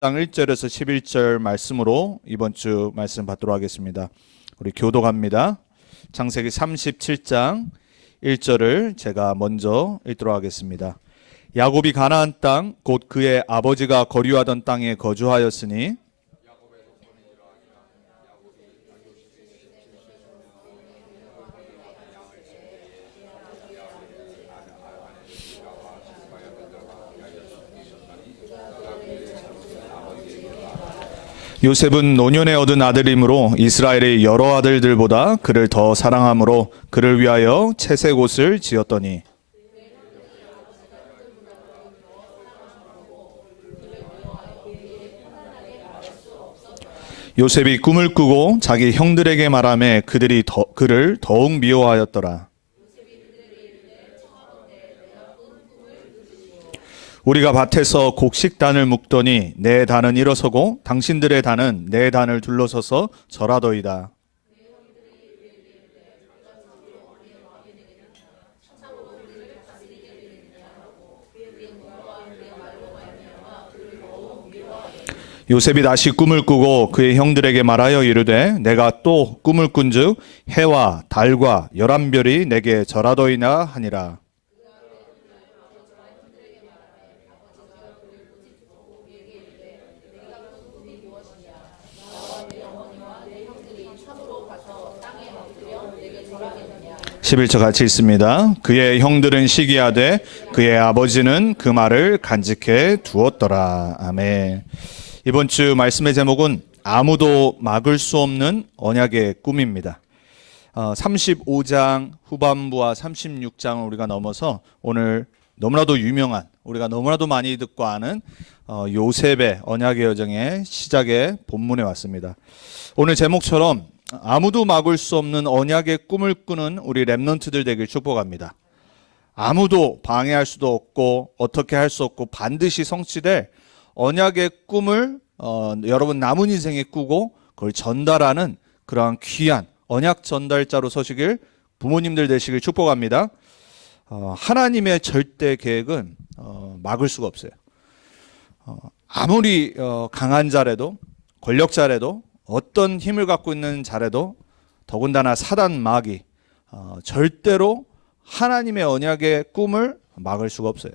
장 1절에서 11절 말씀으로 이번 주 말씀 받도록 하겠습니다. 우리 교독합니다. 창세기 37장 1절을 제가 먼저 읽도록 하겠습니다. 야곱이 가나안 땅 곧 그의 아버지가 거류하던 땅에 거주하였으니 요셉은 노년에 얻은 아들이므로 이스라엘의 여러 아들들보다 그를 더 사랑함으로 그를 위하여 채색 옷을 지었더니 요셉이 꿈을 꾸고 자기 형들에게 말하매 그들이 그를 더욱 미워하였더라. 우리가 밭에서 곡식단을 묶더니 내 단은 일어서고 당신들의 단은 내 단을 둘러서서 절하더이다. 요셉이 다시 꿈을 꾸고 그의 형들에게 말하여 이르되 내가 또 꿈을 꾼즉 해와 달과 11별이 내게 절하더이나 하니라. (11절) 같이 읽습니다. 그의 형들은 시기하되 그의 아버지는 그 말을 간직해 두었더라. 아멘. 이번 주 말씀의 제목은 아무도 막을 수 없는 언약의 꿈입니다. 35장 후반부와 36장을 우리가 넘어서 오늘 너무나도 유명한, 우리가 너무나도 많이 듣고 아는 요셉의 언약의 여정의 시작의 본문에 왔습니다. 오늘 제목처럼 아무도 막을 수 없는 언약의 꿈을 꾸는 우리 렘넌트들 되길 축복합니다. 아무도 방해할 수도 없고 어떻게 할 수 없고 반드시 성취될 언약의 꿈을 여러분 남은 인생에 꾸고 그걸 전달하는 그러한 귀한 언약 전달자로 서시길, 부모님들 되시길 축복합니다. 하나님의 절대 계획은 막을 수가 없어요. 아무리 강한 자라도, 권력자라도, 어떤 힘을 갖고 있는 자라도, 더군다나 사단 마귀 절대로 하나님의 언약의 꿈을 막을 수가 없어요.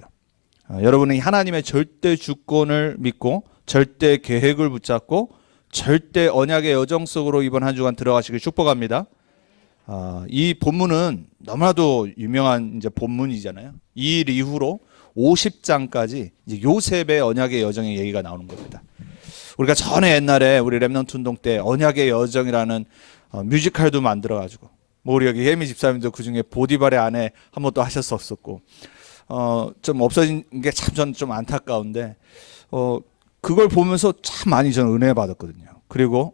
여러분이 하나님의 절대 주권을 믿고 절대 계획을 붙잡고 절대 언약의 여정 속으로 이번 한 주간 들어가시길 축복합니다. 이 본문은 너무나도 유명한 이제 본문이잖아요. 이 일 이후로 50장까지 이제 요셉의 언약의 여정의 얘기가 나오는 겁니다. 우리가 전에 옛날에 우리 렘넌트 운동 때 언약의 여정이라는 뮤지컬도 만들어가지고 우리 여기 혜미 집사님도 그중에 보디발의 아내 한 번 또 하셨었고 좀 없어진 게 참 전 좀 안타까운데 그걸 보면서 참 많이 저는 은혜 받았거든요. 그리고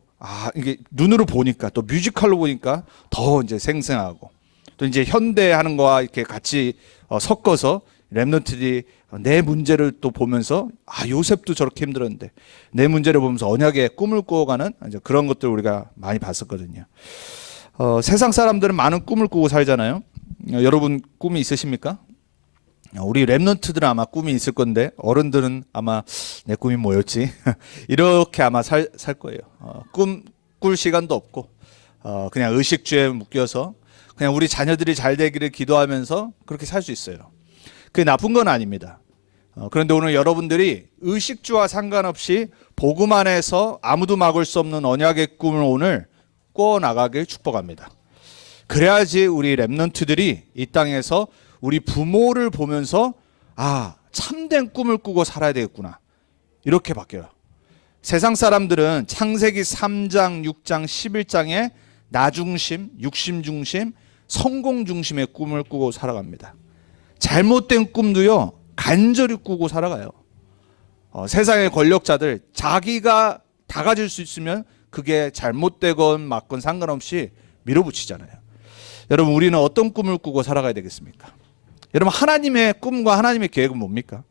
이게 눈으로 보니까 또 뮤지컬로 보니까 더 이제 생생하고 또 이제 현대 하는 거와 이렇게 같이 섞어서 렘넌트들이 내 문제를 또 보면서 요셉도 저렇게 힘들었는데 내 문제를 보면서 언약의 꿈을 꾸어가는 이제 그런 것들 우리가 많이 봤었거든요. 세상 사람들은 많은 꿈을 꾸고 살잖아요. 여러분 꿈이 있으십니까? 우리 렘넌트들은 아마 꿈이 있을 건데 어른들은 아마 내 꿈이 뭐였지? 이렇게 아마 살 거예요. 꿈 꿀 시간도 없고 그냥 의식주에 묶여서 그냥 우리 자녀들이 잘 되기를 기도하면서 그렇게 살 수 있어요. 그게 나쁜 건 아닙니다. 그런데 오늘 여러분들이 의식주와 상관없이 복음 안에서 아무도 막을 수 없는 언약의 꿈을 오늘 꾸어나가길 축복합니다. 그래야지 우리 렘넌트들이 이 땅에서 우리 부모를 보면서 참된 꿈을 꾸고 살아야 되겠구나 이렇게 바뀌어요. 세상 사람들은 창세기 3장, 6장, 11장에 나 중심, 육심 중심, 성공 중심의 꿈을 꾸고 살아갑니다. 잘못된 꿈도요 간절히 꾸고 살아가요. 세상의 권력자들 자기가 다 가질 수 있으면 그게 잘못되건 맞건 상관없이 밀어붙이잖아요. 여러분 우리는 어떤 꿈을 꾸고 살아가야 되겠습니까? 여러분 하나님의 꿈과 하나님의 계획은 뭡니까?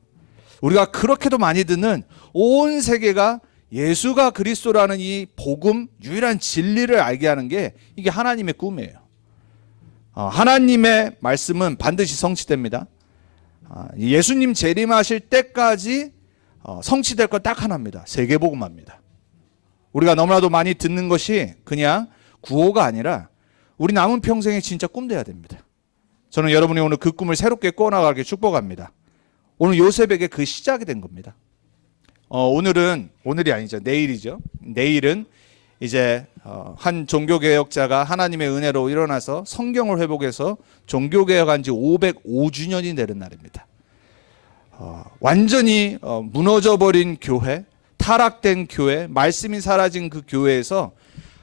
우리가 그렇게도 많이 듣는 온 세계가 예수가 그리스도라는 이 복음, 유일한 진리를 알게 하는 게 이게 하나님의 꿈이에요. 하나님의 말씀은 반드시 성취됩니다. 예수님 재림하실 때까지 성취될 건 딱 하나입니다. 세계복음화입니다. 우리가 너무나도 많이 듣는 것이 그냥 구호가 아니라 우리 남은 평생에 진짜 꿈돼야 됩니다. 저는 여러분이 오늘 그 꿈을 새롭게 꾸어나가길 축복합니다. 오늘 요셉에게 그 시작이 된 겁니다. 오늘이 아니죠. 내일이죠. 내일은 이제 한 종교개혁자가 하나님의 은혜로 일어나서 성경을 회복해서 종교개혁한 지 505주년이 되는 날입니다. 완전히 무너져버린 교회, 타락된 교회, 말씀이 사라진 그 교회에서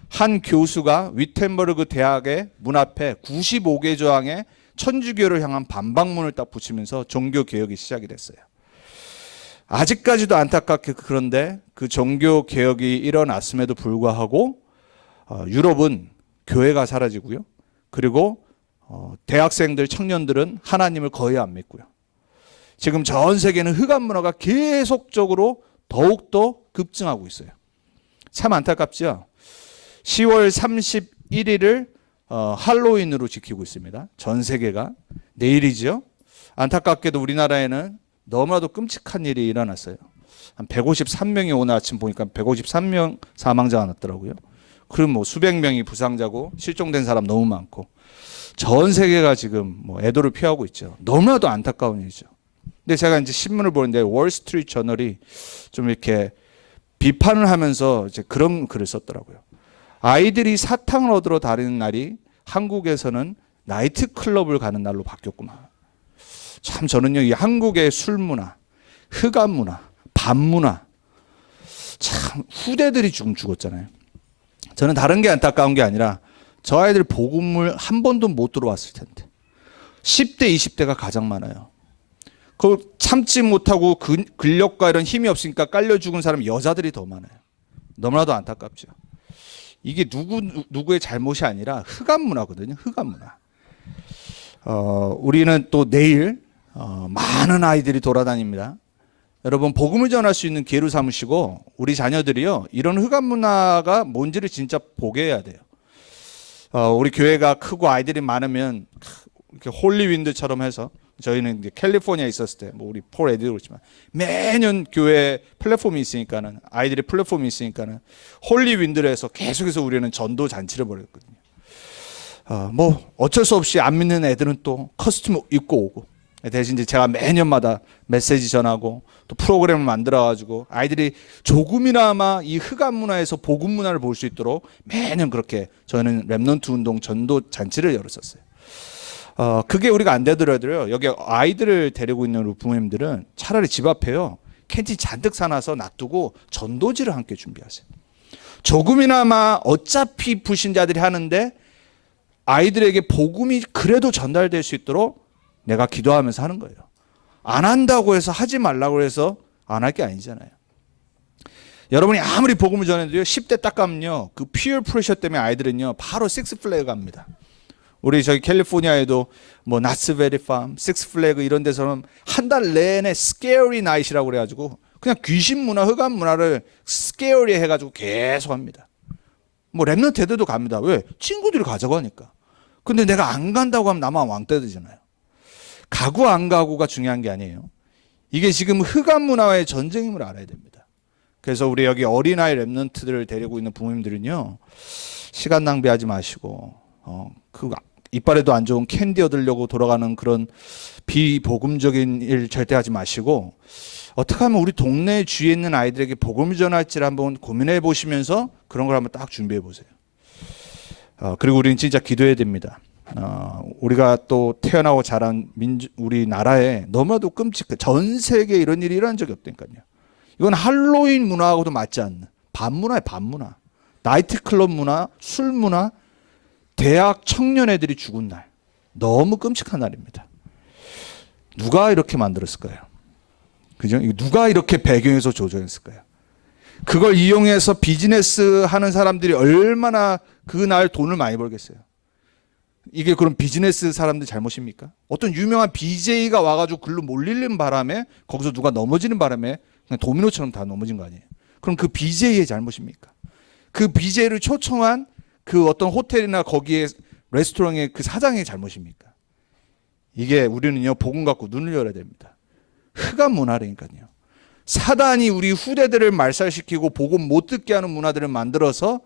한 교수가 위텐버그 대학의 문 앞에 95개 조항의 천주교를 향한 반박문을 딱 붙이면서 종교개혁이 시작이 됐어요. 아직까지도 안타깝게 그런데 그 종교개혁이 일어났음에도 불구하고 유럽은 교회가 사라지고요. 그리고 대학생들, 청년들은 하나님을 거의 안 믿고요. 지금 전 세계는 흑암 문화가 계속적으로 더욱더 급증하고 있어요. 참 안타깝죠. 10월 31일을 할로윈으로 지키고 있습니다. 전 세계가. 내일이죠. 안타깝게도 우리나라에는 너무나도 끔찍한 일이 일어났어요. 한 153명이 오늘 아침 보니까 153명 사망자가 났더라고요. 그럼 뭐 수백 명이 부상자고 실종된 사람 너무 많고 전 세계가 지금 뭐 애도를 피하고 있죠. 너무나도 안타까운 일이죠. 근데 제가 이제 신문을 보는데 월스트리트 저널이 좀 이렇게 비판을 하면서 이제 그런 글을 썼더라고요. 아이들이 사탕을 얻으러 다니는 날이 한국에서는 나이트 클럽을 가는 날로 바뀌었구나. 참 저는요, 이 한국의 술 문화, 흑암 문화, 반 문화, 참 후대들이 지금 죽었잖아요. 저는 다른 게 안타까운 게 아니라 저 아이들 복음을 한 번도 못 들어왔을 텐데 10대, 20대가 가장 많아요. 그걸 참지 못하고 근력과 이런 힘이 없으니까 깔려 죽은 사람 여자들이 더 많아요. 너무나도 안타깝죠. 이게 누구의 잘못이 아니라 흑암 문화거든요. 흑암 문화. 우리는 또 내일 많은 아이들이 돌아다닙니다. 여러분 복음을 전할 수 있는 기회로 삼으시고 우리 자녀들이요 이런 흑암 문화가 뭔지를 진짜 보게 해야 돼요. 우리 교회가 크고 아이들이 많으면 이렇게 홀리윈드처럼 해서 저희는 이제 캘리포니아에 있었을 때 뭐 우리 폴 에디도 그렇지만 매년 교회 플랫폼이 있으니까는 아이들의 플랫폼이 있으니까는 홀리윈드를 해서 계속해서 우리는 전도 잔치를 벌였거든요. 뭐 어쩔 수 없이 안 믿는 애들은 또 커스튬 입고 오고 대신 이제 제가 매년마다 메시지 전하고 또 프로그램을 만들어가지고 아이들이 조금이나마 이 흑암 문화에서 복음 문화를 볼 수 있도록 매년 그렇게 저희는 렘넌트 운동 전도 잔치를 열었었어요. 그게 우리가 안 되더라도요. 여기 아이들을 데리고 있는 우리 부모님들은 차라리 집 앞에요. 캔티 잔뜩 사놔서 놔두고 전도지를 함께 준비하세요. 조금이나마 어차피 불신자들이 하는데 아이들에게 복음이 그래도 전달될 수 있도록 내가 기도하면서 하는 거예요. 안 한다고 해서 하지 말라고 해서 안 할 게 아니잖아요. 여러분이 아무리 복음을 전해도요 10대 딱 가면요 그 피어 프레셔 때문에 아이들은요 바로 식스 플래그 갑니다. 우리 저기 캘리포니아에도 뭐 나스베리 팜, 식스 플래그 이런 데서는 한 달 내내 스케어리 나잇이라고 그래가지고 그냥 귀신 문화, 흑암 문화를 스케어리 해가지고 계속 합니다. 뭐 랩런트 애들도 갑니다. 왜? 친구들이 가자고 하니까. 근데 내가 안 간다고 하면 나만 왕따 되잖아요. 가고 안 가고가 중요한 게 아니에요. 이게 지금 흑암 문화와의 전쟁임을 알아야 됩니다. 그래서 우리 여기 어린아이 랩런트들을 데리고 있는 부모님들은요 시간 낭비하지 마시고 그 이빨에도 안 좋은 캔디 얻으려고 돌아가는 그런 비복음적인 일 절대 하지 마시고 어떻게 하면 우리 동네 주위에 있는 아이들에게 복음을 전할지를 한번 고민해 보시면서 그런 걸 한번 딱 준비해 보세요. 그리고 우리는 진짜 기도해야 됩니다. 우리가 또 태어나고 자란 우리나라에 너무나도 끔찍해. 전 세계에 이런 일이 일어난 적이 없다니까요. 이건 할로윈 문화하고도 맞지 않는 반문화예요. 반문화. 나이트클럽 문화, 술 문화, 대학 청년 애들이 죽은 날. 너무 끔찍한 날입니다. 누가 이렇게 만들었을까요? 그죠? 누가 이렇게 배경에서 조정했을까요? 그걸 이용해서 비즈니스 하는 사람들이 얼마나 그날 돈을 많이 벌겠어요? 이게 그럼 비즈니스 사람들 잘못입니까? 어떤 유명한 BJ가 와가지고 글로 몰리는 바람에 거기서 누가 넘어지는 바람에 그냥 도미노처럼 다 넘어진 거 아니에요? 그럼 그 BJ의 잘못입니까? 그 BJ를 초청한 그 어떤 호텔이나 거기에 레스토랑의 그 사장의 잘못입니까? 이게 우리는요 복음 갖고 눈을 열어야 됩니다. 흑암 문화라니까요. 사단이 우리 후대들을 말살시키고 복음 못 듣게 하는 문화들을 만들어서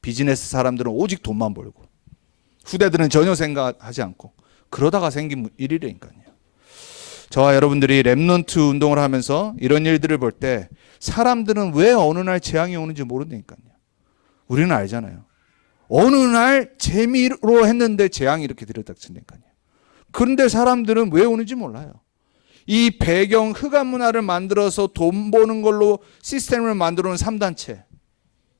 비즈니스 사람들은 오직 돈만 벌고 후대들은 전혀 생각하지 않고 그러다가 생긴 일이라니까요. 저와 여러분들이 렘넌트 운동을 하면서 이런 일들을 볼 때 사람들은 왜 어느 날 재앙이 오는지 모른다니까요. 우리는 알잖아요. 어느 날 재미로 했는데 재앙이 이렇게 들이닥친다니까요. 그런데 사람들은 왜 오는지 몰라요. 이 배경 흑암 문화를 만들어서 돈 버는 걸로 시스템을 만들어 놓은 3단체.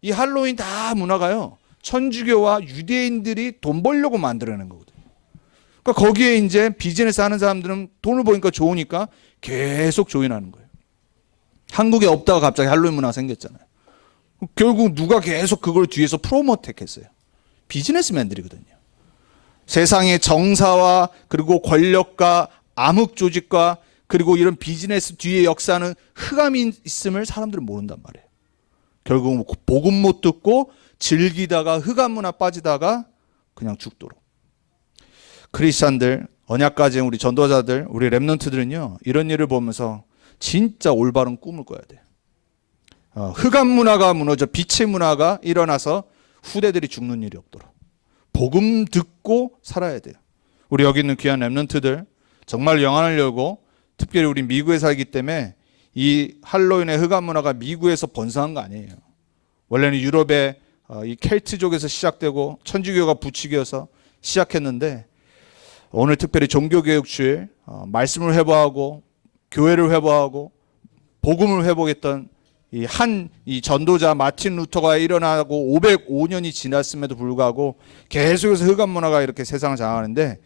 이 할로윈 다 문화가요. 천주교와 유대인들이 돈 벌려고 만들어낸 거거든요. 그러니까 거기에 이제 비즈니스 하는 사람들은 돈을 버니까 좋으니까 계속 조인하는 거예요. 한국에 없다가 갑자기 할로윈 문화가 생겼잖아요. 결국 누가 계속 그걸 뒤에서 프로모트했어요. 비즈니스맨들이거든요. 세상의 정사와 그리고 권력과 암흑 조직과 그리고 이런 비즈니스 뒤에 역사는 흑암이 있음을 사람들은 모른단 말이에요. 결국 복음 못 듣고 즐기다가 흑암 문화 빠지다가 그냥 죽도록. 크리스찬들, 언약 가진 우리 전도자들, 우리 렘넌트들은요, 이런 일을 보면서 진짜 올바른 꿈을 꿔야 돼요. 흑암 문화가 무너져 빛의 문화가 일어나서 후대들이 죽는 일이 없도록 복음 듣고 살아야 돼요. 우리 여기 있는 귀한 렘넌트들 정말 영안을 열고, 특별히 우리 미국에 살기 때문에 이 할로윈의 흑암 문화가 미국에서 번성한 거 아니에요. 원래는 유럽의 이 켈트족에서 시작되고 천주교가 부추겨서 시작했는데, 오늘 특별히 종교개혁주일 말씀을 회복하고 교회를 회복하고 복음을 회복했던 이 전도자 마틴 루터가 일어나고 505년이 지났음에도 불구하고 계속해서 흑암 문화가 이렇게 세상을 장악하는데,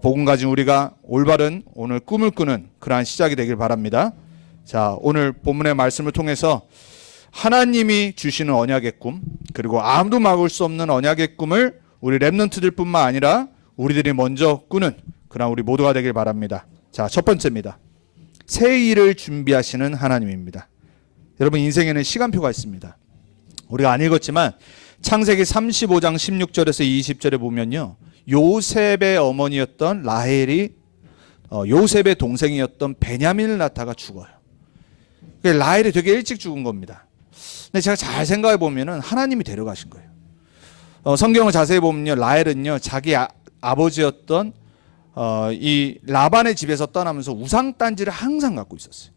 복음 가진 우리가 올바른 오늘 꿈을 꾸는 그러한 시작이 되길 바랍니다. 자, 오늘 본문의 말씀을 통해서 하나님이 주시는 언약의 꿈, 그리고 아무도 막을 수 없는 언약의 꿈을 우리 렘넌트들뿐만 아니라 우리들이 먼저 꾸는 그러한 우리 모두가 되길 바랍니다. 자, 첫 번째입니다. 새 일을 준비하시는 하나님입니다. 여러분, 인생에는 시간표가 있습니다. 우리가 안 읽었지만 창세기 35장 16절에서 20절에 보면요, 요셉의 어머니였던 라헬이 요셉의 동생이었던 베냐민을 낳다가 죽어요. 라헬이 되게 일찍 죽은 겁니다. 근데 제가 잘 생각해 보면은 하나님이 데려가신 거예요. 성경을 자세히 보면요, 라헬은요 자기 아버지였던 이 라반의 집에서 떠나면서 우상 딴지를 항상 갖고 있었어요.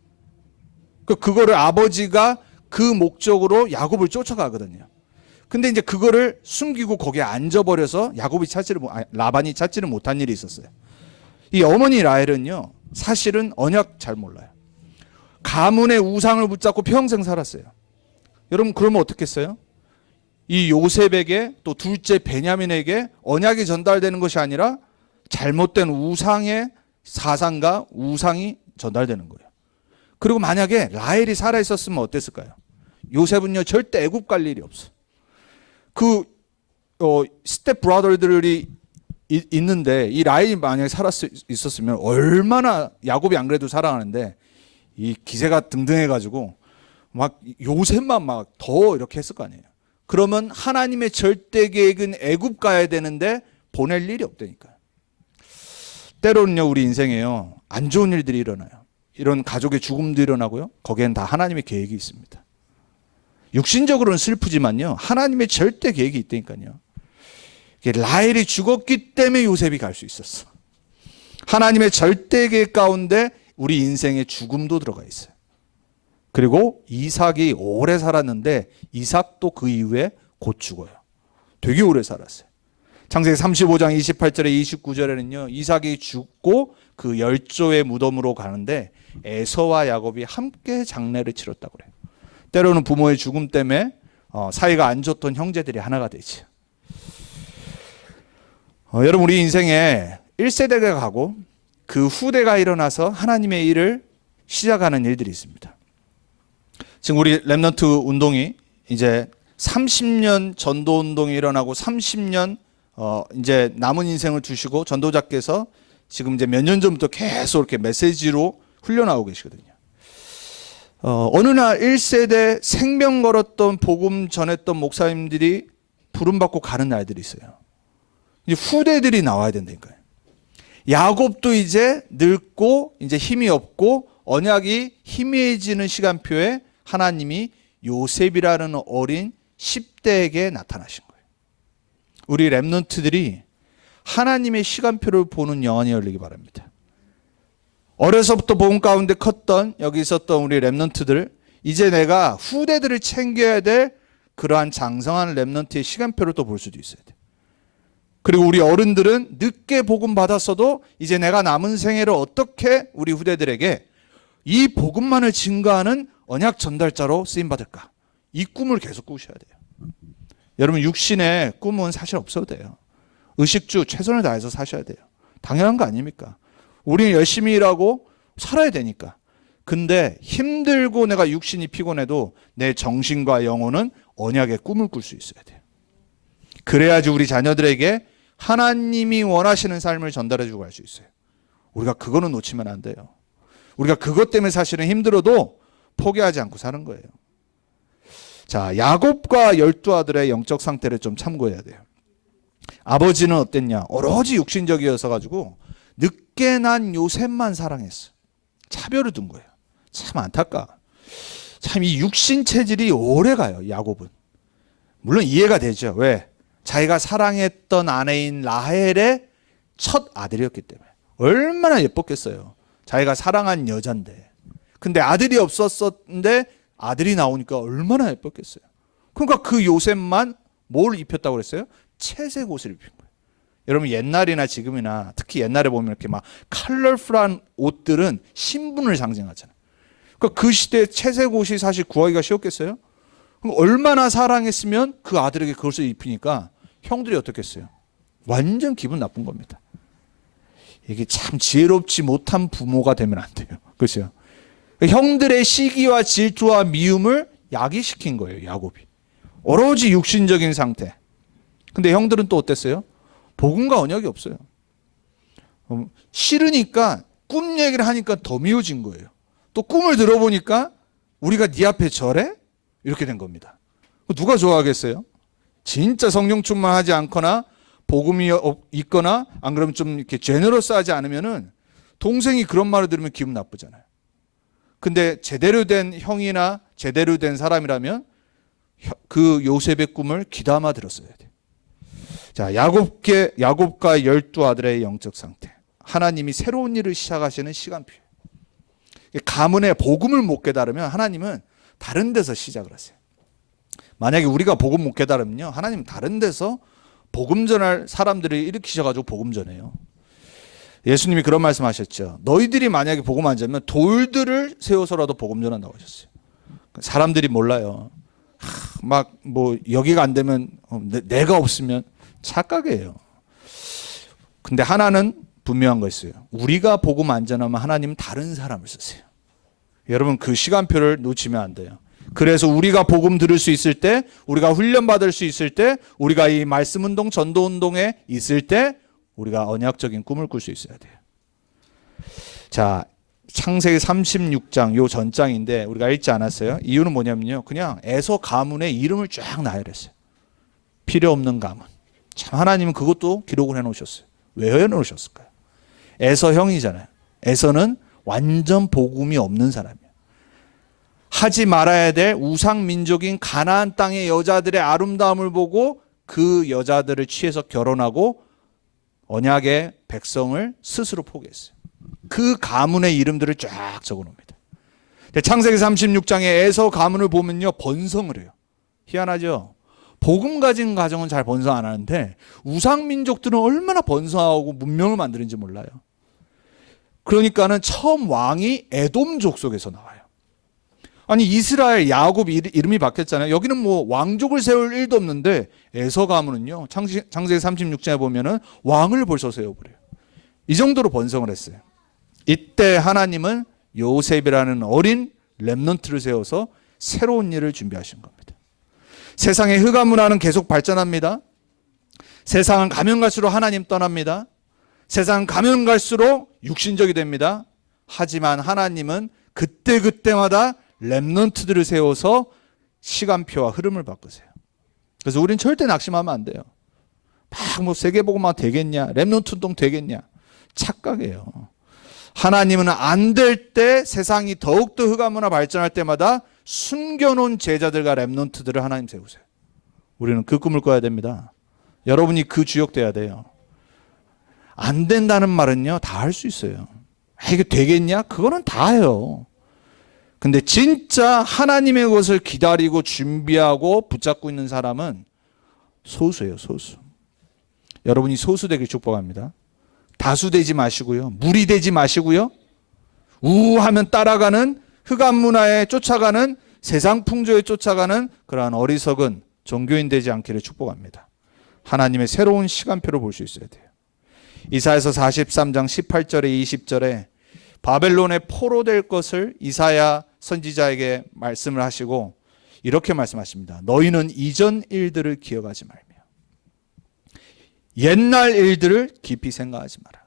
그거를 아버지가 그 목적으로 야곱을 쫓아가거든요. 근데 이제 그거를 숨기고 거기에 앉아버려서 라반이 찾지를 못한 일이 있었어요. 이 어머니 라헬은요, 사실은 언약 잘 몰라요. 가문의 우상을 붙잡고 평생 살았어요. 여러분, 그러면 어떻겠어요? 이 요셉에게 또 둘째 베냐민에게 언약이 전달되는 것이 아니라 잘못된 우상의 사상과 우상이 전달되는 거예요. 그리고 만약에 라헬이 살아있었으면 어땠을까요? 요셉은요 절대 애굽 갈 일이 없어. 스텝 브라더들이 있는데 이 라헬이 만약에 살았었으면 얼마나, 야곱이 안 그래도 사랑하는데 이 기세가 등등해가지고 막 요셉만 막 더 이렇게 했을 거 아니에요. 그러면 하나님의 절대 계획은 애굽 가야 되는데 보낼 일이 없다니까요. 때로는요 우리 인생에요 안 좋은 일들이 일어나요. 이런 가족의 죽음도 일어나고요. 거기엔 다 하나님의 계획이 있습니다. 육신적으로는 슬프지만요, 하나님의 절대 계획이 있다니까요. 라헬이 죽었기 때문에 요셉이 갈 수 있었어. 하나님의 절대 계획 가운데 우리 인생의 죽음도 들어가 있어요. 그리고 이삭이 오래 살았는데 이삭도 그 이후에 곧 죽어요. 되게 오래 살았어요. 창세기 35장 28절에 29절에는요 이삭이 죽고 그 열조의 무덤으로 가는데 에서와 야곱이 함께 장례를 치렀다고 그래요. 때로는 부모의 죽음 때문에 사이가 안 좋던 형제들이 하나가 되죠. 여러분, 우리 인생에 1세대가 가고 그 후대가 일어나서 하나님의 일을 시작하는 일들이 있습니다. 지금 우리 렘넌트 운동이 이제 30년 전도 운동이 일어나고 30년 이제 남은 인생을 두시고 전도자께서 지금 이제 몇 년 전부터 계속 이렇게 메시지로 훈련하고 계시거든요. 어느 날 1세대 생명 걸었던 복음 전했던 목사님들이 부름받고 가는 날들이 있어요. 이제 후대들이 나와야 된다니까요. 야곱도 이제 늙고 이제 힘이 없고 언약이 희미해지는 시간표에 하나님이 요셉이라는 어린 10대에게 나타나신 거예요. 우리 렘넌트들이 하나님의 시간표를 보는 영안이 열리기 바랍니다. 어려서부터 복음 가운데 컸던 여기 있었던 우리 렘넌트들, 이제 내가 후대들을 챙겨야 될 그러한 장성한 렘넌트의 시간표를 또 볼 수도 있어야 돼요. 그리고 우리 어른들은 늦게 복음 받았어도 이제 내가 남은 생애를 어떻게 우리 후대들에게 이 복음만을 증거하는 언약 전달자로 쓰임 받을까? 이 꿈을 계속 꾸셔야 돼요. 여러분, 육신의 꿈은 사실 없어도 돼요. 의식주 최선을 다해서 사셔야 돼요. 당연한 거 아닙니까? 우리는 열심히 일하고 살아야 되니까. 근데 힘들고 내가 육신이 피곤해도 내 정신과 영혼은 언약의 꿈을 꿀 수 있어야 돼요. 그래야지 우리 자녀들에게 하나님이 원하시는 삶을 전달해주고 갈 수 있어요. 우리가 그거는 놓치면 안 돼요. 우리가 그것 때문에 사실은 힘들어도 포기하지 않고 사는 거예요. 자, 야곱과 12아들의 영적 상태를 좀 참고해야 돼요. 아버지는 어땠냐? 오로지 육신적이어서 가지고 늦게 난 요셉만 사랑했어. 차별을 둔 거예요. 참 안타까워. 참 이 육신 체질이 오래 가요, 야곱은. 물론 이해가 되죠. 왜? 자기가 사랑했던 아내인 라헬의 첫 아들이었기 때문에. 얼마나 예뻤겠어요. 자기가 사랑한 여잔데. 근데 아들이 없었는데 아들이 나오니까 얼마나 예뻤겠어요. 그러니까 그 요셉만 뭘 입혔다고 그랬어요? 채색 옷을 입힌 거예요. 여러분, 옛날이나 지금이나 특히 옛날에 보면 이렇게 막 컬러풀한 옷들은 신분을 상징하잖아요. 그러니까 그 시대에 채색 옷이 사실 구하기가 쉬웠겠어요? 그럼 얼마나 사랑했으면 그 아들에게 그것을 입히니까 형들이 어떻겠어요? 완전 기분 나쁜 겁니다. 이게 참 지혜롭지 못한 부모가 되면 안 돼요. 그렇죠? 형들의 시기와 질투와 미움을 야기시킨 거예요, 야곱이. 오로지 육신적인 상태. 근데 형들은 또 어땠어요? 복음과 언약이 없어요. 싫으니까 꿈 얘기를 하니까 더 미워진 거예요. 또 꿈을 들어보니까 우리가 네 앞에 절해? 이렇게 된 겁니다. 누가 좋아하겠어요? 진짜 성령 충만하지 않거나 복음이 있거나 안 그러면 좀 이렇게 제너러스하지 않으면은 동생이 그런 말을 들으면 기분 나쁘잖아요. 근데 제대로 된 형이나 제대로 된 사람이라면 그 요셉의 꿈을 귀담아 들었어야 돼요. 자, 야곱과 12아들의 영적 상태. 하나님이 새로운 일을 시작하시는 시간표예요. 가문의 복음을 못 깨달으면 하나님은 다른 데서 시작을 하세요. 만약에 우리가 복음 못 깨달으면요, 하나님은 다른 데서 복음 전할 사람들을 일으키셔가지고 복음 전해요. 예수님이 그런 말씀하셨죠. 너희들이 만약에 복음 안 전하면 돌들을 세워서라도 복음 전한다고 하셨어요. 사람들이 몰라요. 막 뭐 여기가 안 되면 내가 없으면 착각이에요. 근데 하나는 분명한 거 있어요. 우리가 복음 안 전하면 하나님은 다른 사람을 쓰세요. 여러분, 그 시간표를 놓치면 안 돼요. 그래서 우리가 복음 들을 수 있을 때, 우리가 훈련 받을 수 있을 때, 우리가 이 말씀 운동, 전도 운동에 있을 때 우리가 언약적인 꿈을 꿀 수 있어야 돼요. 자, 창세기 36장 요 전장인데 우리가 읽지 않았어요. 이유는 뭐냐면요, 그냥 에서 가문의 이름을 쫙 나열했어요. 필요 없는 가문. 참 하나님은 그것도 기록을 해놓으셨어요. 왜 해놓으셨을까요? 에서 형이잖아요. 에서는 완전 복음이 없는 사람이에요. 하지 말아야 될 우상민족인 가나안 땅의 여자들의 아름다움을 보고 그 여자들을 취해서 결혼하고 언약의 백성을 스스로 포기했어요. 그 가문의 이름들을 쫙 적어놓습니다. 창세기 36장에 에서 가문을 보면요, 번성을 해요. 희한하죠? 복음 가진 가정은 잘 번성 안 하는데 우상민족들은 얼마나 번성하고 문명을 만드는지 몰라요. 그러니까는 처음 왕이 에돔 족속에서 나와요. 아니, 이스라엘 야곱 이름이 바뀌었잖아요. 여기는 뭐 왕족을 세울 일도 없는데 에서 가문은요, 창세기 36장에 보면은 왕을 벌써 세워버려요. 이 정도로 번성을 했어요. 이때 하나님은 요셉이라는 어린 렘넌트를 세워서 새로운 일을 준비하신 겁니다. 세상의 흑암 문화는 계속 발전합니다. 세상은 가면 갈수록 하나님 떠납니다. 세상은 가면 갈수록 육신적이 됩니다. 하지만 하나님은 그때그때마다 렘넌트들을 세워서 시간표와 흐름을 바꾸세요. 그래서 우리는 절대 낙심하면 안 돼요. 막 뭐 세계복음화 되겠냐, 렘넌트 운동 되겠냐, 착각이에요. 하나님은 안 될 때 세상이 더욱더 흑암문화 발전할 때마다 숨겨놓은 제자들과 렘넌트들을 하나님 세우세요. 우리는 그 꿈을 꿔야 됩니다. 여러분이 그 주역 돼야 돼요. 안 된다는 말은요, 다 할 수 있어요. 이게 되겠냐? 그거는 다 해요. 근데 진짜 하나님의 것을 기다리고 준비하고 붙잡고 있는 사람은 소수예요, 소수. 여러분이 소수 되길 축복합니다. 다수 되지 마시고요. 무리 되지 마시고요. 우하면 따라가는 흑암 문화에 쫓아가는 세상 풍조에 쫓아가는 그러한 어리석은 종교인 되지 않기를 축복합니다. 하나님의 새로운 시간표를 볼 수 있어야 돼요. 이사야서 43장 18절에 20절에 바벨론에 포로될 것을 이사야 선지자에게 말씀을 하시고 이렇게 말씀하십니다. 너희는 이전 일들을 기억하지 말며 옛날 일들을 깊이 생각하지 마라.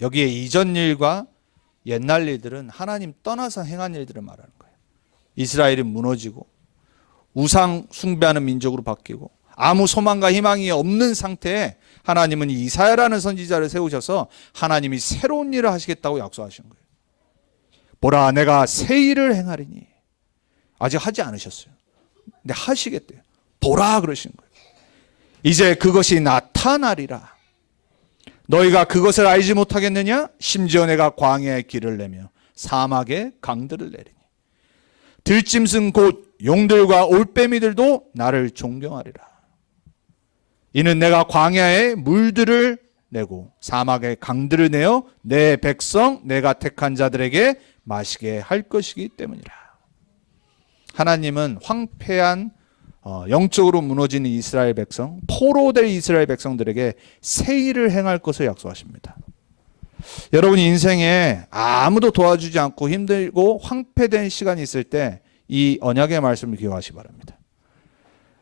여기에 이전 일과 옛날 일들은 하나님 떠나서 행한 일들을 말하는 거예요. 이스라엘이 무너지고 우상 숭배하는 민족으로 바뀌고 아무 소망과 희망이 없는 상태에 하나님은 이사야라는 선지자를 세우셔서 하나님이 새로운 일을 하시겠다고 약속하신 거예요. 보라, 내가 새 일을 행하리니. 아직 하지 않으셨어요. 근데 하시겠대요. 보라 그러신 거예요. 이제 그것이 나타나리라. 너희가 그것을 알지 못하겠느냐? 심지어 내가 광야에 길을 내며 사막에 강들을 내리니 들짐승 곧 용들과 올빼미들도 나를 존경하리라. 이는 내가 광야에 물들을 내고 사막에 강들을 내어 내 백성 내가 택한 자들에게 마시게 할 것이기 때문이라. 하나님은 황폐한 영적으로 무너진 이스라엘 백성, 포로될 이스라엘 백성들에게 새 일을 행할 것을 약속하십니다. 여러분 인생에 아무도 도와주지 않고 힘들고 황폐된 시간이 있을 때 이 언약의 말씀을 기억하시기 바랍니다.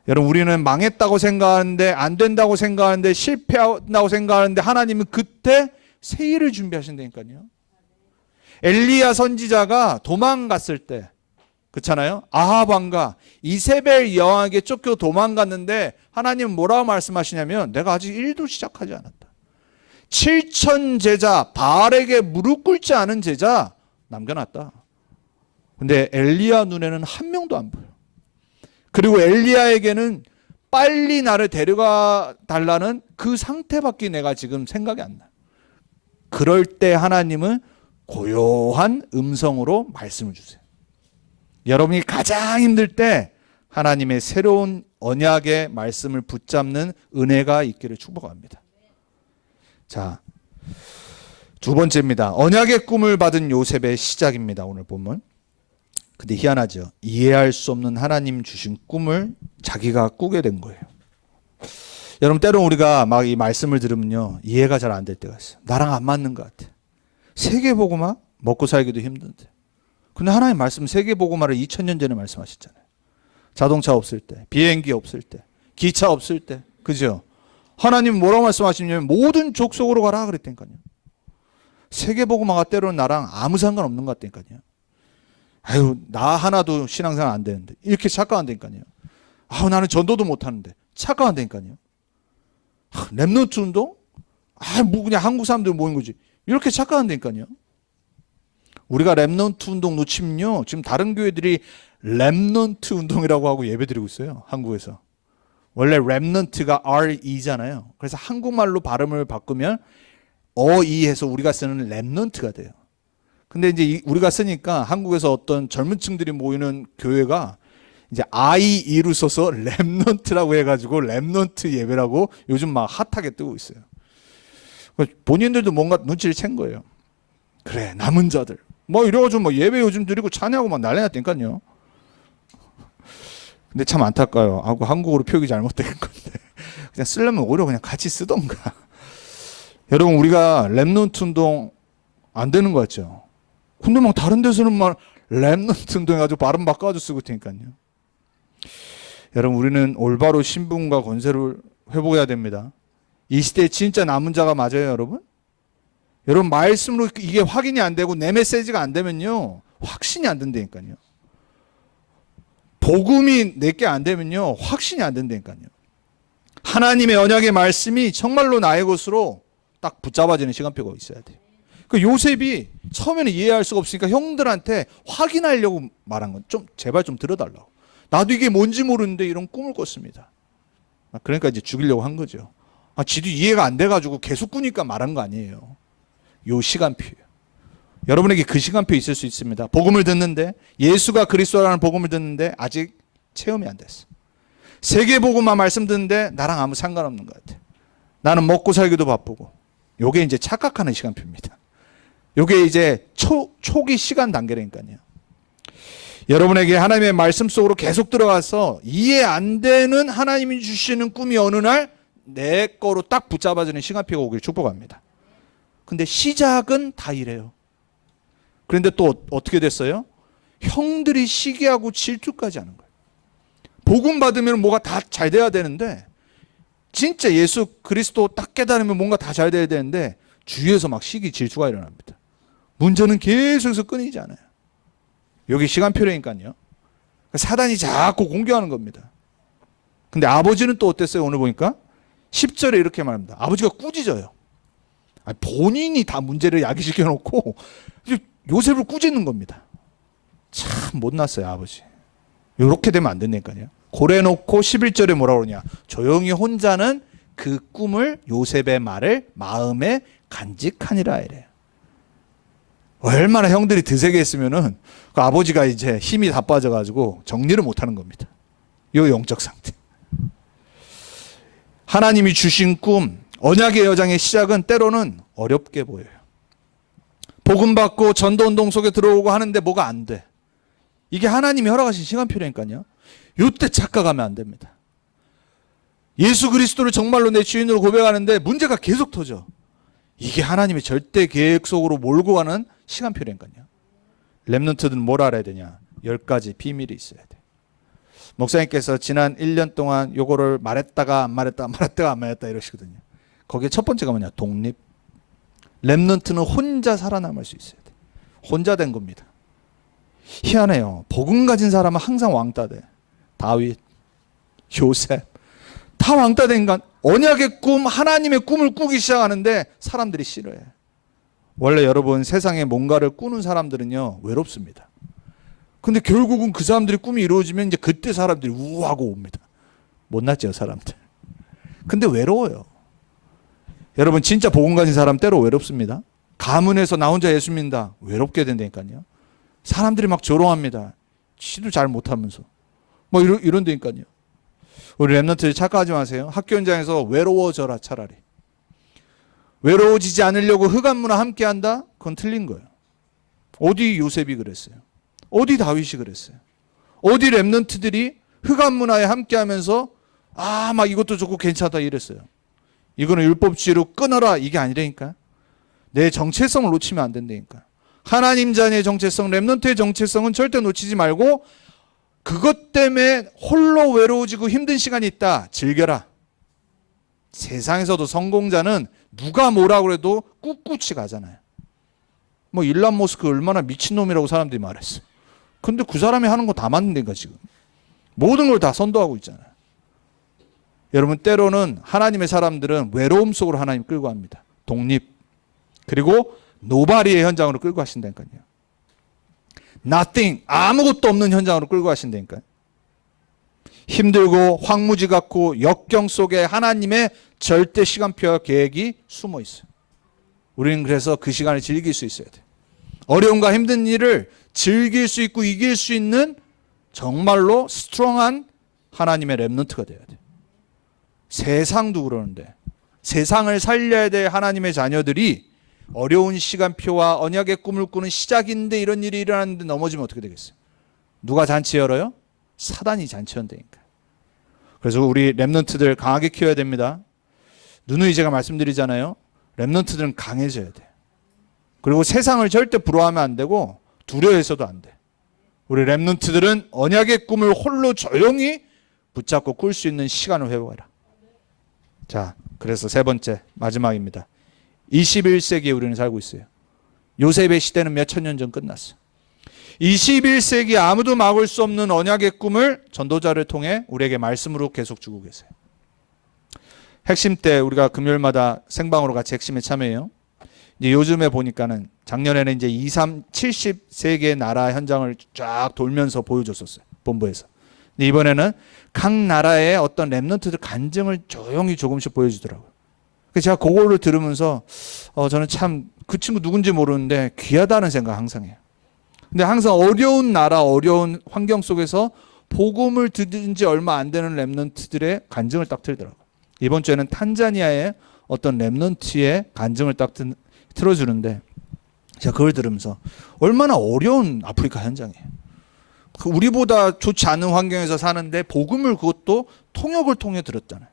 여러분 우리는 망했다고 생각하는데 안 된다고 생각하는데 실패한다고 생각하는데 하나님은 그때 새 일을 준비하신다니까요. 엘리야 선지자가 도망갔을 때 그렇잖아요. 아합 왕과 이세벨 여왕에게 쫓겨 도망갔는데 하나님은 뭐라고 말씀하시냐면 내가 아직 일도 시작하지 않았다. 7천 제자 바알에게 무릎 꿇지 않은 제자 남겨놨다. 근데 엘리야 눈에는 한 명도 안 보여. 그리고 엘리야에게는 빨리 나를 데려가 달라는 그 상태밖에 내가 지금 생각이 안 나. 그럴 때 하나님은 고요한 음성으로 말씀을 주세요. 여러분이 가장 힘들 때 하나님의 새로운 언약의 말씀을 붙잡는 은혜가 있기를 축복합니다. 자, 두 번째입니다. 언약의 꿈을 받은 요셉의 시작입니다. 오늘 본문. 근데 희한하죠. 이해할 수 없는 하나님 주신 꿈을 자기가 꾸게 된 거예요. 여러분 때로 우리가 막 이 말씀을 들으면요 이해가 잘 안 될 때가 있어요. 나랑 안 맞는 것 같아. 세계복음화 먹고 살기도 힘든데. 근데 하나님 말씀 세계복음화를 2000년 전에 말씀하셨잖아요. 자동차 없을 때, 비행기 없을 때, 기차 없을 때, 그죠? 하나님 뭐라고 말씀하시냐면 모든 족속으로 가라 그랬다니까요. 세계복음화가 때로는 나랑 아무 상관없는 것 같다니까요. 아유 나 하나도 신앙생활 안 되는데 이렇게 착각한다니까요. 아유 나는 전도도 못하는데 착각한다니까요. 렘넌트 운동? 뭐 그냥 한국 사람들 모인 거지. 이렇게 착각한다니까요. 우리가 렘넌트 운동 놓치면요 지금 다른 교회들이 렘넌트 운동이라고 하고 예배드리고 있어요. 한국에서. 원래 렘넌트가 RE잖아요. 그래서 한국말로 발음을 바꾸면 어이해서 우리가 쓰는 렘넌트가 돼요. 근데 이제 우리가 쓰니까 한국에서 어떤 젊은 층들이 모이는 교회가 이제 IE로 써서 렘넌트라고 해가지고 렘넌트 예배라고 요즘 막 핫하게 뜨고 있어요. 본인들도 뭔가 눈치를 챈 거예요. 그래 남은 자들 뭐 이래가지고 뭐 예배 요즘 드리고 찬양하고 막 난리 났다니까요. 근데 참 안타까워요. 하고 한국어로 표기 잘못된 건데 그냥 쓰려면 오히려 그냥 같이 쓰던가. 여러분 우리가 렘넌트 운동 안 되는 거 같죠? 근데 막 다른 데서는 막 렘넌트 운동 해가지고 발음 바꿔가지고 쓰고 있다니까요. 여러분 우리는 올바로 신분과 권세를 회복해야 됩니다. 이 시대에 진짜 남은 자가 맞아요 여러분? 여러분 말씀으로 이게 확인이 안 되고 내 메시지가 안 되면요 확신이 안 된다니까요. 복음이 내게 안 되면요 확신이 안 된다니까요. 하나님의 언약의 말씀이 정말로 나의 것으로 딱 붙잡아지는 시간표가 있어야 돼요. 그 요셉이 처음에는 이해할 수가 없으니까 형들한테 확인하려고 말한 건 좀 제발 좀 들어달라고. 나도 이게 뭔지 모르는데 이런 꿈을 꿨습니다. 그러니까 이제 죽이려고 한 거죠. 지도 이해가 안 돼가지고 계속 꾸니까 말한 거 아니에요. 요 시간표예요. 여러분에게 그 시간표 있을 수 있습니다. 복음을 듣는데, 예수가 그리스도라는 복음을 듣는데 아직 체험이 안 됐어. 세계 복음만 말씀 듣는데 나랑 아무 상관없는 것 같아. 나는 먹고 살기도 바쁘고. 요게 이제 착각하는 시간표입니다. 요게 이제 초기 시간 단계라니까요. 여러분에게 하나님의 말씀 속으로 계속 들어가서 이해 안 되는 하나님이 주시는 꿈이 어느 날 내 거로 딱 붙잡아주는 시간표가 오길 축복합니다. 근데 시작은 다 이래요. 그런데 또 어떻게 됐어요? 형들이 시기하고 질투까지 하는 거예요. 복음 받으면 뭐가 다 잘 돼야 되는데, 진짜 예수 그리스도 딱 깨달으면 뭔가 다 잘 돼야 되는데 주위에서 막 시기 질투가 일어납니다. 문제는 계속해서 끊이지 않아요. 여기 시간표라니까요. 사단이 자꾸 공격하는 겁니다. 근데 아버지는 또 어땠어요? 오늘 보니까 10절에 이렇게 말합니다. 아버지가 꾸짖어요. 본인이 다 문제를 야기시켜 놓고 요셉을 꾸짖는 겁니다. 참 못났어요, 아버지. 이렇게 되면 안 된다니까요. 고래 놓고 11절에 뭐라고 그러냐. 조용히 혼자는 그 꿈을, 요셉의 말을 마음에 간직하니라 이래요. 얼마나 형들이 드세게 했으면은 그 아버지가 이제 힘이 다 빠져가지고 정리를 못하는 겁니다. 이 영적 상태. 하나님이 주신 꿈, 언약의 여정의 시작은 때로는 어렵게 보여요. 복음 받고 전도운동 속에 들어오고 하는데 뭐가 안 돼. 이게 하나님이 허락하신 시간표라니까요. 이때 착각하면 안 됩니다. 예수 그리스도를 정말로 내 주인으로 고백하는데 문제가 계속 터져. 이게 하나님의 절대 계획 속으로 몰고 가는 시간표라니까요. 렘넌트들은 뭘 알아야 되냐. 10가지 비밀이 있어야 돼. 목사님께서 지난 1년 동안 요거를 말했다가 안 말했다, 말했다가 안 말했다 이러시거든요. 거기에 첫 번째가 뭐냐. 독립. 렘넌트는 혼자 살아남을 수 있어야 돼. 혼자 된 겁니다. 희한해요. 복음 가진 사람은 항상 왕따 돼. 다윗, 요셉 다 왕따 된 건 언약의 꿈, 하나님의 꿈을 꾸기 시작하는데 사람들이 싫어해. 원래 여러분 세상에 뭔가를 꾸는 사람들은요 외롭습니다. 근데 결국은 그 사람들의 꿈이 이루어지면 이제 그때 사람들이 우하고 옵니다. 못났죠 사람들. 근데 외로워요. 여러분 진짜 복음 가진 사람 때로 외롭습니다. 가문에서 나 혼자 예수 믿는다. 외롭게 된다니까요. 사람들이 막 조롱합니다. 지도 잘 못하면서. 뭐 이런다니까요. 우리 렘넌트 착각하지 마세요. 학교 현장에서 외로워져라 차라리. 외로워지지 않으려고 흑암 문화 함께 한다? 그건 틀린 거예요. 어디 요셉이 그랬어요? 어디 다윗이 그랬어요? 어디 렘넌트들이 흑암 문화에 함께 하면서 막 이것도 좋고 괜찮다 이랬어요? 이거는 율법주의로 끊어라 이게 아니라니까. 내 정체성을 놓치면 안 된다니까. 하나님 자녀의 정체성, 렘넌트의 정체성은 절대 놓치지 말고 그것 때문에 홀로 외로워지고 힘든 시간이 있다. 즐겨라. 세상에서도 성공자는 누가 뭐라 그래도 꿋꿋이 가잖아요. 뭐 일론 머스크 얼마나 미친놈이라고 사람들이 말했어요. 근데 그 사람이 하는 거 다 맞는다니까 지금. 모든 걸 다 선도하고 있잖아요. 여러분 때로는 하나님의 사람들은 외로움 속으로 하나님 끌고 갑니다. 독립. 그리고 노바리의 현장으로 끌고 가신다니까요. nothing, 아무것도 없는 현장으로 끌고 가신다니까요. 힘들고 황무지 같고 역경 속에 하나님의 절대 시간표와 계획이 숨어 있어요. 우리는 그래서 그 시간을 즐길 수 있어야 돼요. 어려움과 힘든 일을 즐길 수 있고 이길 수 있는 정말로 스트롱한 하나님의 렘넌트가 돼야 돼요. 세상도 그러는데 세상을 살려야 될 하나님의 자녀들이 어려운 시간표와 언약의 꿈을 꾸는 시작인데 이런 일이 일어났는데 넘어지면 어떻게 되겠어요? 누가 잔치 열어요? 사단이 잔치 연다니까. 그래서 우리 렘넌트들 강하게 키워야 됩니다. 누누이 제가 말씀드리잖아요. 렘넌트들은 강해져야 돼. 그리고 세상을 절대 부러워하면 안 되고 두려워해서도 안 돼. 우리 렘넌트들은 언약의 꿈을 홀로 조용히 붙잡고 꿀 수 있는 시간을 회복해라. 자, 그래서 세 번째 마지막입니다. 21세기에 우리는 살고 있어요. 요셉의 시대는 몇천 년 전 끝났어요. 21세기 아무도 막을 수 없는 언약의 꿈을 전도자를 통해 우리에게 말씀으로 계속 주고 계세요. 핵심 때 우리가 금요일마다 생방으로 같이 핵심에 참여해요. 이제 요즘에 보니까는 작년에는 이제 73개의 나라 현장을 쫙 돌면서 보여줬었어요. 본부에서. 근데 이번에는 각 나라의 어떤 렘넌트들 간증을 조용히 조금씩 보여주더라고요. 그래서 제가 그거를 들으면서 저는 참 그 친구 누군지 모르는데 귀하다는 생각 항상 해요. 근데 항상 어려운 나라, 어려운 환경 속에서 복음을 들은 지 얼마 안 되는 렘넌트들의 간증을 딱 들더라고요. 이번 주에는 탄자니아의 어떤 렘넌트의 간증을 딱 틀어주는데 제가 그걸 들으면서 얼마나 어려운 아프리카 현장이에요. 우리보다 좋지 않은 환경에서 사는데 복음을 그것도 통역을 통해 들었잖아요.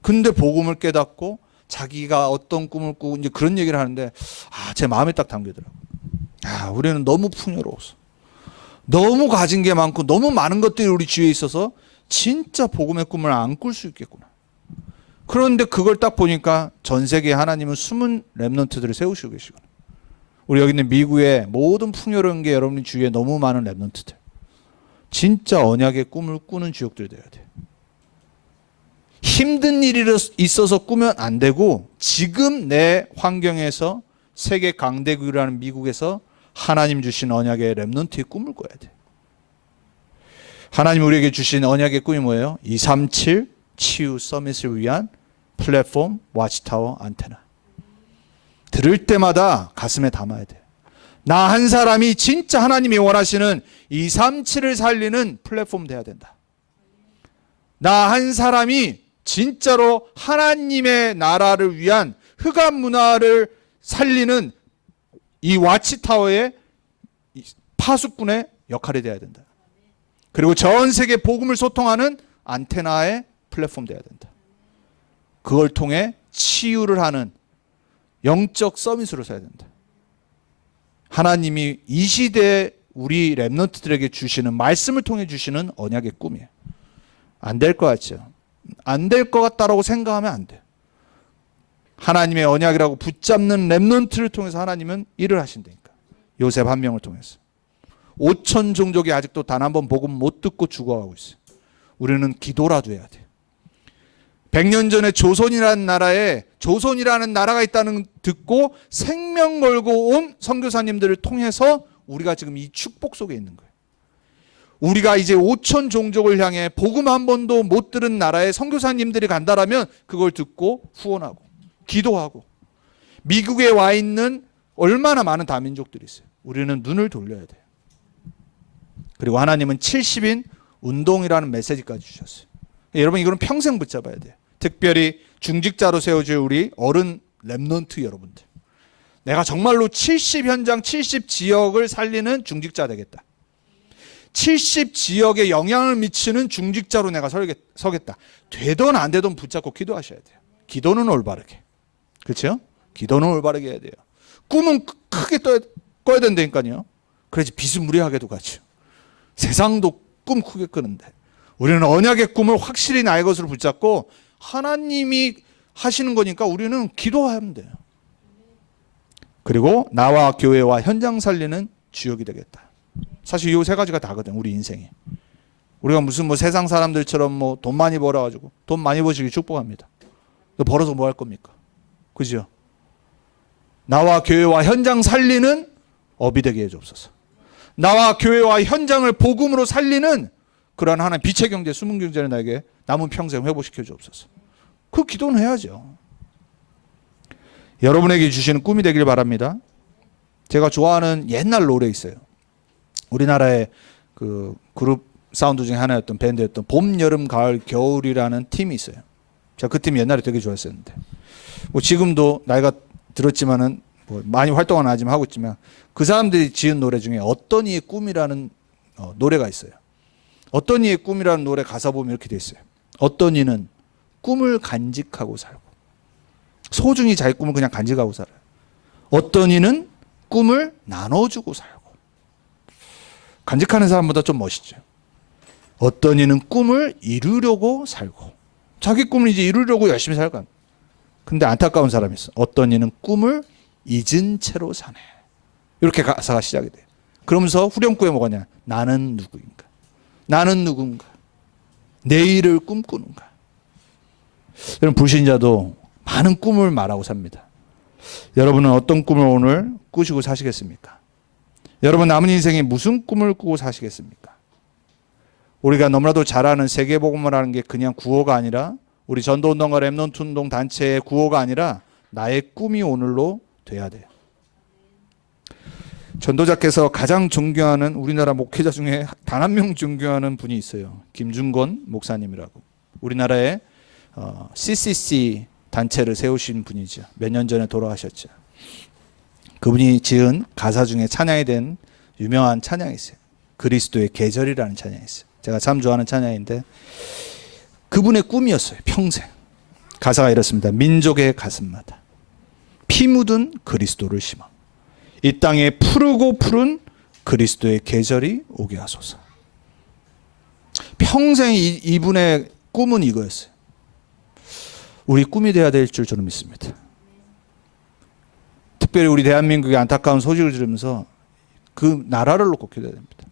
근데 복음을 깨닫고 자기가 어떤 꿈을 꾸고 이제 그런 얘기를 하는데 제 마음에 딱 담기더라고요. 우리는 너무 풍요로워서 너무 가진 게 많고 너무 많은 것들이 우리 주위에 있어서 진짜 복음의 꿈을 안 꿀 수 있겠구나. 그런데 그걸 딱 보니까 전 세계에 하나님은 숨은 렘넌트들을 세우시고 계시구나. 우리 여기 있는 미국의 모든 풍요로운 게 여러분 주위에 너무 많은 렘넌트들. 진짜 언약의 꿈을 꾸는 주역들 되어야 돼. 힘든 일이 있어서 꾸면 안 되고 지금 내 환경에서 세계 강대국이라는 미국에서 하나님 주신 언약의 렘넌트의 꿈을 꿔야 돼. 하나님 우리에게 주신 언약의 꿈이 뭐예요? 237 치유 서밋을 위한 플랫폼 와치타워 안테나. 들을 때마다 가슴에 담아야 돼. 나 한 사람이 진짜 하나님이 원하시는 237을 살리는 플랫폼 돼야 된다. 나 한 사람이 진짜로 하나님의 나라를 위한 흑암 문화를 살리는 이 와치타워의 파수꾼의 역할이 돼야 된다. 그리고 전 세계 복음을 소통하는 안테나의 플랫폼 돼야 된다. 그걸 통해 치유를 하는 영적 서밋으로 써야 된다. 하나님이 이 시대에 우리 렘넌트들에게 주시는 말씀을 통해 주시는 언약의 꿈이에요. 안 될 것 같죠? 안 될 것 같다라고 생각하면 안 돼요. 하나님의 언약이라고 붙잡는 렘넌트를 통해서 하나님은 일을 하신다니까. 요셉 한 명을 통해서 5천 종족이 아직도 단 한 번 복음 못 듣고 죽어가고 있어요. 우리는 기도라도 해야 돼요. 100년 전에 조선이라는 나라가 있다는 듣고 생명 걸고 온 선교사님들을 통해서 우리가 지금 이 축복 속에 있는 거예요. 우리가 이제 5천 종족을 향해 복음 한 번도 못 들은 나라에 선교사님들이 간다라면 그걸 듣고 후원하고 기도하고 미국에 와 있는 얼마나 많은 다민족들이 있어요. 우리는 눈을 돌려야 돼요. 그리고 하나님은 70인 운동이라는 메시지까지 주셨어요. 여러분 이거는 평생 붙잡아야 돼요. 특별히 중직자로 세워질 우리 어른 렘넌트 여러분들. 내가 정말로 70 현장 70 지역을 살리는 중직자 되겠다. 70 지역에 영향을 미치는 중직자로 내가 서겠다. 되든 안 되든 붙잡고 기도하셔야 돼요. 기도는 올바르게. 그렇죠? 기도는 올바르게 해야 돼요. 꿈은 크게 꿔야 된다니까요. 그래야지 비스무리하게도 가죠. 세상도 꿈 크게 끄는데 우리는 언약의 꿈을 확실히 나의 것으로 붙잡고 하나님이 하시는 거니까 우리는 기도하면 돼요. 그리고 나와 교회와 현장 살리는 주역이 되겠다. 사실 이 세 가지가 다거든 우리 인생에. 우리가 무슨 세상 사람들처럼 돈 많이 벌어가지고 돈 많이 버시기 축복합니다. 벌어서 뭐 할 겁니까? 그죠? 나와 교회와 현장 살리는 업이 되게 해주옵소서. 나와 교회와 현장을 복음으로 살리는 그러한 하나님 빛의 경제, 숨은 경제를 나에게 남은 평생 회복시켜 주옵소서. 그 기도는 해야죠. 여러분에게 주시는 꿈이 되길 바랍니다. 제가 좋아하는 옛날 노래 있어요. 우리나라의 그 그룹 사운드 중에 하나였던 밴드였던 봄, 여름, 가을, 겨울이라는 팀이 있어요. 제가 그 팀 옛날에 되게 좋아했었는데 지금도 나이가 들었지만은 많이 활동은 하지만 하고 있지만 그 사람들이 지은 노래 중에 어떤 이의 꿈이라는 노래가 있어요. 어떤 이의 꿈이라는 노래 가사 보면 이렇게 돼 있어요. 어떤 이는 꿈을 간직하고 살고 소중히 자기 꿈을 그냥 간직하고 살아요. 어떤 이는 꿈을 나눠주고 살고 간직하는 사람보다 좀 멋있죠. 어떤 이는 꿈을 이루려고 살고 자기 꿈을 이제 이루려고 열심히 살고 근데 안타까운 사람이 있어. 어떤 이는 꿈을 잊은 채로 사네. 이렇게 가사가 시작이 돼요. 그러면서 후렴구에 뭐가냐? 나는 누구인가? 나는 누군가? 내일을 꿈꾸는가? 여러분 불신자도 많은 꿈을 말하고 삽니다. 여러분은 어떤 꿈을 오늘 꾸시고 사시겠습니까? 여러분 남은 인생에 무슨 꿈을 꾸고 사시겠습니까? 우리가 너무나도 잘 아는 세계복음이라는 게 그냥 구호가 아니라, 우리 전도운동과 렘넌트 운동 단체의 구호가 아니라 나의 꿈이 오늘로 돼야 돼요. 전도자께서 가장 존경하는 우리나라 목회자 중에 단 한 명 존경하는 분이 있어요. 김준건 목사님이라고. 우리나라의 CCC 단체를 세우신 분이죠. 몇 년 전에 돌아가셨죠. 그분이 지은 가사 중에 찬양이 된 유명한 찬양이 있어요. 그리스도의 계절이라는 찬양이 있어요. 제가 참 좋아하는 찬양인데, 그분의 꿈이었어요. 평생. 가사가 이렇습니다. 민족의 가슴마다 피 묻은 그리스도를 심어 이 땅에 푸르고 푸른 그리스도의 계절이 오게 하소서. 평생 이분의 꿈은 이거였어요. 우리 꿈이 돼야 될 줄 저는 믿습니다. 특별히 우리 대한민국의 안타까운 소식을 들으면서 그 나라를 놓고 기도해야 됩니다.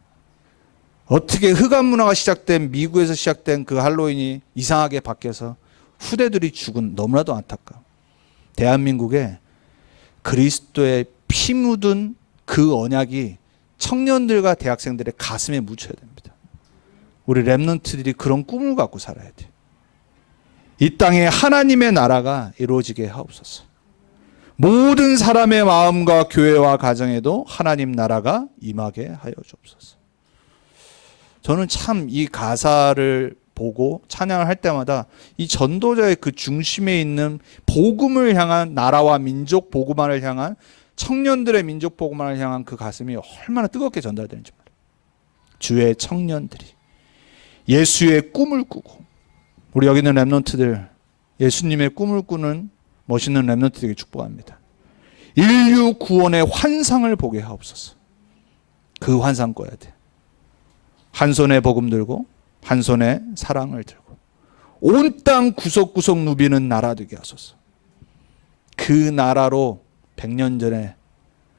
어떻게 흑암 문화가 시작된, 미국에서 시작된 그 할로윈이 이상하게 바뀌어서 후대들이 죽은, 너무나도 안타까워. 대한민국에 그리스도의 피 묻은 그 언약이 청년들과 대학생들의 가슴에 묻혀야 됩니다. 우리 렘넌트들이 그런 꿈을 갖고 살아야 돼요. 이 땅에 하나님의 나라가 이루어지게 하옵소서. 모든 사람의 마음과 교회와 가정에도 하나님 나라가 임하게 하여 주옵소서. 저는 참 이 가사를 보고 찬양을 할 때마다 이 전도자의 그 중심에 있는 복음을 향한, 나라와 민족 복음화를 향한, 청년들의 민족 복음화를 향한 그 가슴이 얼마나 뜨겁게 전달되는지 몰라요. 주의 청년들이 예수의 꿈을 꾸고, 우리 여기 있는 렘넌트들 예수님의 꿈을 꾸는 멋있는 렘넌트들에게 축복합니다. 인류 구원의 환상을 보게 하옵소서. 그 환상 꿔야 돼. 한 손에 복음 들고 한 손에 사랑을 들고 온 땅 구석구석 누비는 나라 되게 하소서. 그 나라로 100년 전에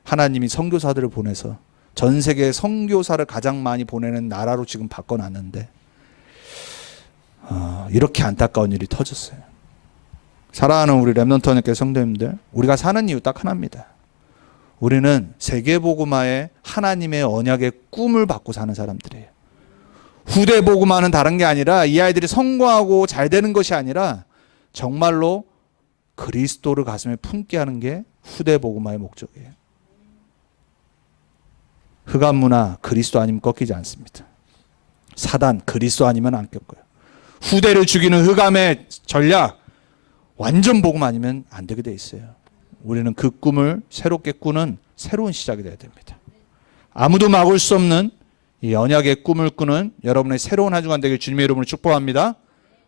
하나님이 선교사들을 보내서 전 세계 선교사를 가장 많이 보내는 나라로 지금 바꿔놨는데, 이렇게 안타까운 일이 터졌어요. 사랑하는 우리 렘넌트 언약교회 성도님들, 우리가 사는 이유 딱 하나입니다. 우리는 세계복음화의 하나님의 언약의 꿈을 받고 사는 사람들이에요. 후대 복음화는 다른 게 아니라, 이 아이들이 성공하고 잘 되는 것이 아니라 정말로 그리스도를 가슴에 품게 하는 게 후대 복음화의 목적이에요. 흑암 문화 그리스도 아니면 꺾이지 않습니다. 사단 그리스도 아니면 안 꺾어요. 후대를 죽이는 흑암의 전략 완전 복음 아니면 안 되게 돼 있어요. 우리는 그 꿈을 새롭게 꾸는 새로운 시작이 돼야 됩니다. 아무도 막을 수 없는 이 언약의 꿈을 꾸는 여러분의 새로운 한 주간 되길 주님의 이름으로 축복합니다.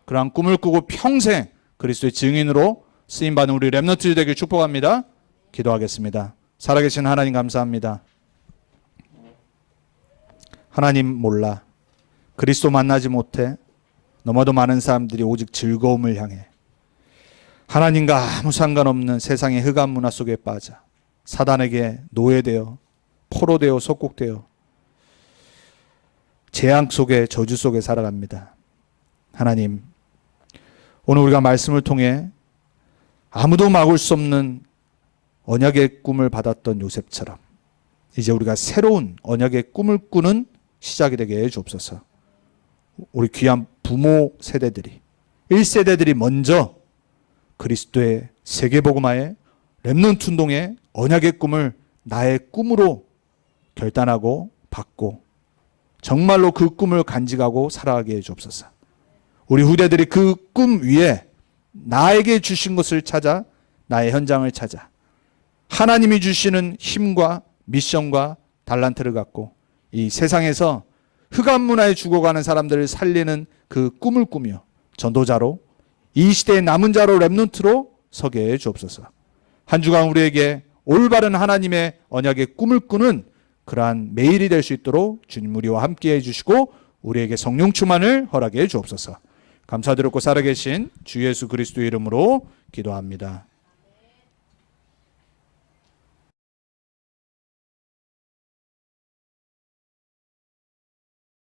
그러한 꿈을 꾸고 평생 그리스도의 증인으로 쓰임받는 우리 렘넌트들 되길 축복합니다. 기도하겠습니다. 살아계신 하나님 감사합니다. 하나님 몰라, 그리스도 만나지 못해 너무도 많은 사람들이 오직 즐거움을 향해 하나님과 아무 상관없는 세상의 흑암 문화 속에 빠져 사단에게 노예되어 포로되어 속국되어 재앙 속에, 저주 속에 살아갑니다. 하나님, 오늘 우리가 말씀을 통해 아무도 막을 수 없는 언약의 꿈을 받았던 요셉처럼 이제 우리가 새로운 언약의 꿈을 꾸는 시작이 되게 해 주옵소서. 우리 귀한 부모 세대들이, 1세대들이 먼저 그리스도의 세계복음화의 렘넌트 운동의 언약의 꿈을 나의 꿈으로 결단하고 받고 정말로 그 꿈을 간직하고 살아가게 해 주옵소서. 우리 후대들이 그 꿈 위에 나에게 주신 것을 찾아, 나의 현장을 찾아 하나님이 주시는 힘과 미션과 달란트를 갖고 이 세상에서 흑암 문화에 죽어가는 사람들을 살리는 그 꿈을 꾸며 전도자로, 이 시대의 남은 자로, 렘넌트로 서게 해 주옵소서. 한 주간 우리에게 올바른 하나님의 언약의 꿈을 꾸는 그러한 매일이 될 수 있도록 주님 우리와 함께 해주시고 우리에게 성령 충만을 허락해 주옵소서. 감사드렸고 살아계신 주 예수 그리스도의 이름으로 기도합니다.